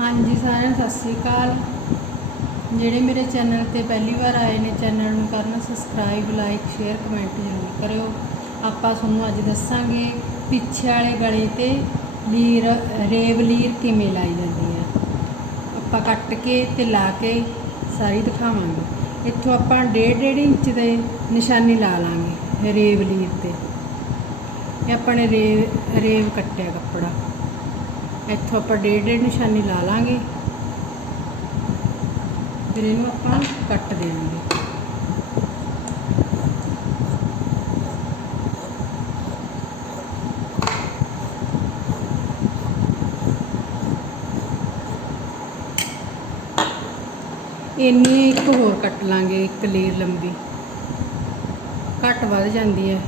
ਹਾਂਜੀ, ਸਾਰਿਆਂ ਨੂੰ ਸਤਿ ਸ੍ਰੀ ਅਕਾਲ। ਜਿਹੜੇ ਮੇਰੇ ਚੈਨਲ ਤੇ ਪਹਿਲੀ ਵਾਰ ਆਏ ਨੇ, ਚੈਨਲ ਨੂੰ ਕਰਨਾ ਸਬਸਕ੍ਰਾਈਬ ਲਾਈਕ ਸ਼ੇਅਰ ਕਮੈਂਟ ਜ਼ਰੂਰ ਕਰਿਓ। ਆਪਾਂ ਤੁਹਾਨੂੰ ਅੱਜ ਦੱਸਾਂਗੇ, ਪਿੱਛੇ ਵਾਲੇ ਗਲੇ ਤੇ ਲੀਰ, ਰੇਵ ਲੀਰ ਕਿਵੇਂ ਲਾਈ ਜਾਂਦੀ ਹੈ। ਆਪਾਂ ਕੱਟ ਕੇ ਤੇ ਲਾ ਕੇ ਸਾਰੀ ਦਿਖਾਵਾਂਗੇ। ਇੱਥੋਂ ਆਪਾਂ 1.5 ਇੰਚ ਦੇ ਨਿਸ਼ਾਨੀ ਲਾ ਲਾਂਗੇ, ਰੇਵ ਲੀਰ ਤੇ। ਇਹ ਆਪਾਂ ਰੇਵ ਰੇਵ ਕੱਟਿਆ ਕੱਪੜਾ। ਇੱਥੋਂ ਆਪਾਂ ਡੇਢ ਡੇਢ ਨਿਸ਼ਾਨੀ ਲਾ ਲਾਂਗੇ। ਫਿਰ ਇਹਨੂੰ ਆਪਾਂ ਕੱਟ ਦੇਵਾਂਗੇ। ਇੰਨੀ ਇੱਕ ਹੋਰ ਕੱਟ ਲਾਂਗੇ, ਇੱਕ ਲੇਰ ਲੰਬੀ। ਘੱਟ ਵੱਧ ਜਾਂਦੀ ਹੈ।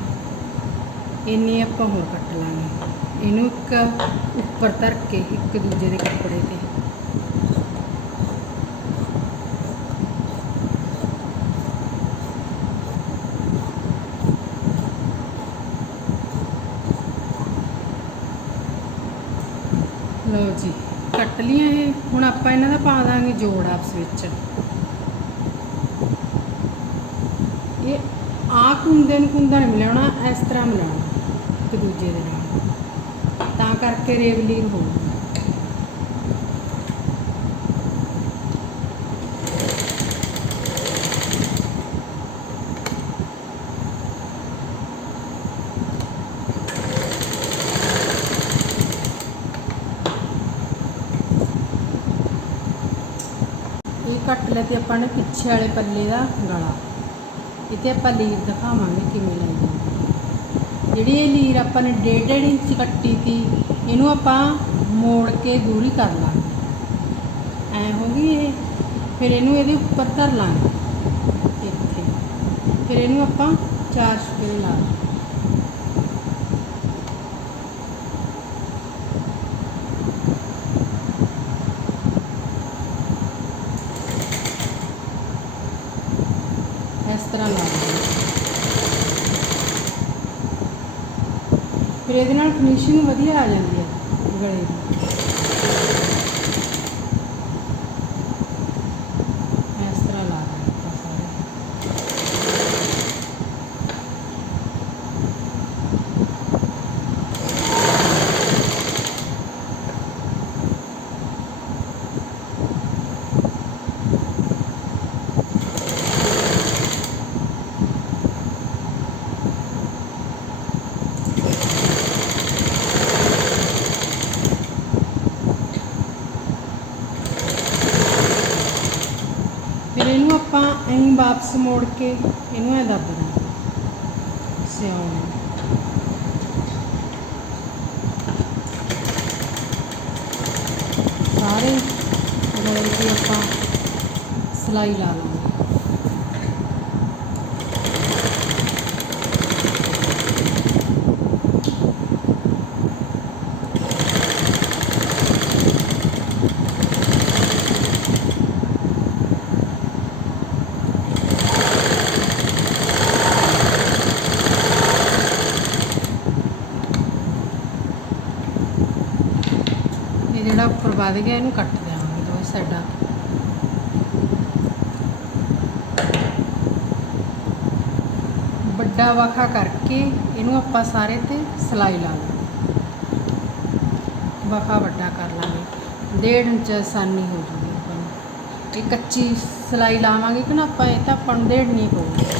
ਇੰਨੀ ਆਪਾਂ ਹੋਰ ਕੱਟ ਲਾਂਗੇ। ਇਹਨੂੰ ਇੱਕ ਉੱਪਰ ਧਰ ਕੇ ਇੱਕ ਦੂਜੇ ਦੇ ਕੱਪੜੇ ਤੇ। ਲਓ ਜੀ, ਕੱਟ ਲਈਆਂ ਇਹ। ਹੁਣ ਆਪਾਂ ਇਹਨਾਂ ਦਾ ਪਾ ਦਾਂਗੇ ਜੋੜ ਆਪਸ ਵਿੱਚ। ਇਹ ਆ ਕੁੰਦੇ ਨੂੰ ਕੁੰਦਾ ਨਹੀਂ ਮਿਲਾਉਣਾ, ਇਸ ਤਰ੍ਹਾਂ ਮਿਲਾਉਣਾ, ਇੱਕ ਦੂਜੇ ਦੇ ਨਾਲ। ਤਾਂ ਕਰਕੇ ਰੇਵਲੀਨ ਹੋ ਇਹ ਕੱਟ ਲਿਆ ਤੇ ਆਪਾਂ ਨੇ ਪਿੱਛੇ ਵਾਲੇ ਪੱਲੇ ਦਾ ਗਲਾ। ਇਹ ਤੇ ਆਪਾਂ ਲੀਰ ਦਿਖਾਵਾਂਗੇ ਕਿਵੇਂ ਲਾਈ ਜਾਂਦੀ ਜਿਹੜੀ ਇਹ ਲੀਰ ਆਪਾਂ ਨੇ ਡੇਢ ਡੇਢ ਇੰਚ ਕੱਟੀ ਤੀ, ਇਹਨੂੰ ਆਪਾਂ ਮੋੜ ਕੇ ਦੂਰੀ ਕਰ ਲਾਂਗੇ। ਐ ਹੋ ਗਈ ਇਹ। ਫਿਰ ਇਹਨੂੰ ਇਹਦੇ ਉੱਪਰ ਧਰ ਲਾਂਗੇ। ਇੱਥੇ। ਫਿਰ ਇਹਨੂੰ ਆਪਾਂ ਚਾਰ ਸਪੇਰੇ ਲਾ ਲਾਂਗੇ ਇਸ ਤਰ੍ਹਾਂ ਲਾ ਲਾਂਗੇ ਫਿਰ ਇਹਦੇ ਨਾਲ ਫਿਨਿਸ਼ਿੰਗ ਵਧੀਆ ਆ ਜਾਂਦੀ ਹੈ ਗਲੇ ਦੀ ਇਸ ਤਰ੍ਹਾਂ ਲਾ ਲਾਂਗੇ ਆਪਾਂ ਸਾਰੇ ਫਿਰ ਇਹਨੂੰ ਆਪਾਂ ਵਾਪਸ ਮੋੜ ਕੇ ਇਹਨੂੰ ਐ ਦੱਬ ਦਾਂਗੇ ਸਿਆਉਣ ਸਾਰੇ ਗਲੇ ਤੇ ਆਪਾਂ ਸਲਾਈ ਲਾ ਲਾਂਗੇ। ਇਹ ਜਿਹੜਾ ਉੱਪਰ ਵੱਧ ਗਿਆ, ਇਹਨੂੰ ਕੱਟ ਦੇਵਾਂਗੇ ਦੋਵੇਂ ਸਾਈਡਾਂ। ਵੱਡਾ ਵਖਾ ਕਰਕੇ ਇਹਨੂੰ ਆਪਾਂ ਸਾਰੇ ਤੇ ਸਲਾਈ ਲਾ ਲਾਂਗੇ। ਵਖਾ ਵੱਡਾ ਕਰ ਲਾਂਗੇ। ਡੇਢ ਇੰਚ ਆਸਾਨੀ ਹੋ ਜੂਗੀ ਆਪਾਂ ਨੂੰ। ਇਹ ਕੱਚੀ ਸਲਾਈ ਲਾਵਾਂਗੇ ਕਿ ਨਾ ਆਪਾਂ, ਇਹ ਤਾਂ ਆਪਾਂ ਨੂੰ ਡੇਢ ਨਹੀਂ ਪਊਗੀ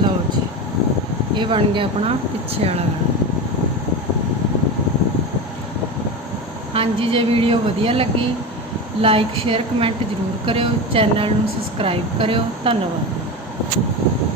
ਲਓ ਜੀ ਇਹ ਬਣ ਗਿਆ ਆਪਣਾ ਪਿੱਛੇ ਵਾਲਾ ਗਲਾ ਹਾਂਜੀ, ਜੇ ਵੀਡੀਓ ਵਧੀਆ ਲੱਗੀ ਲਾਈਕ ਸ਼ੇਅਰ ਕਮੈਂਟ ਜ਼ਰੂਰ ਕਰਿਓ ਚੈਨਲ ਨੂੰ ਸਬਸਕ੍ਰਾਈਬ ਕਰਿਓ, ਧੰਨਵਾਦ।